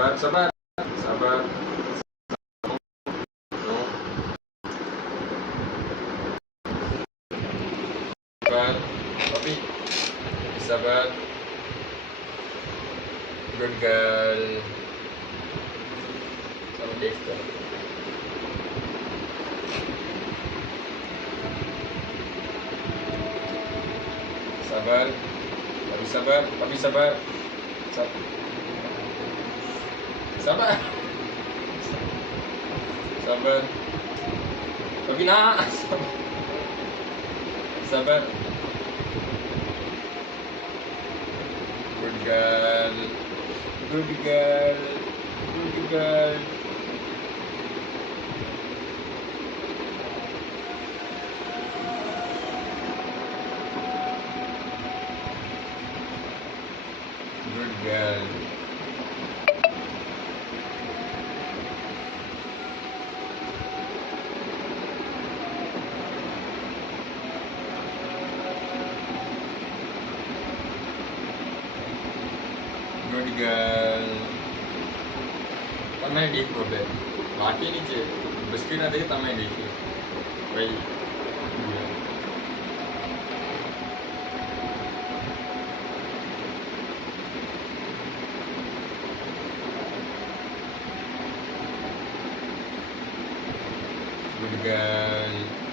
Sabar, sabar, sabar. No, sabar. Papi, sabar. Good girl. Sama Dexter. Sabar. Papi sabar, papi sabar. Sabar. Sabar. Papi na. Sabar. Good girl. Good girl. Good girl. Good girl. Good girl. તમે deep બોલે બાકી નીચે biscuit ના દે તમે deep ભાઈ good girl.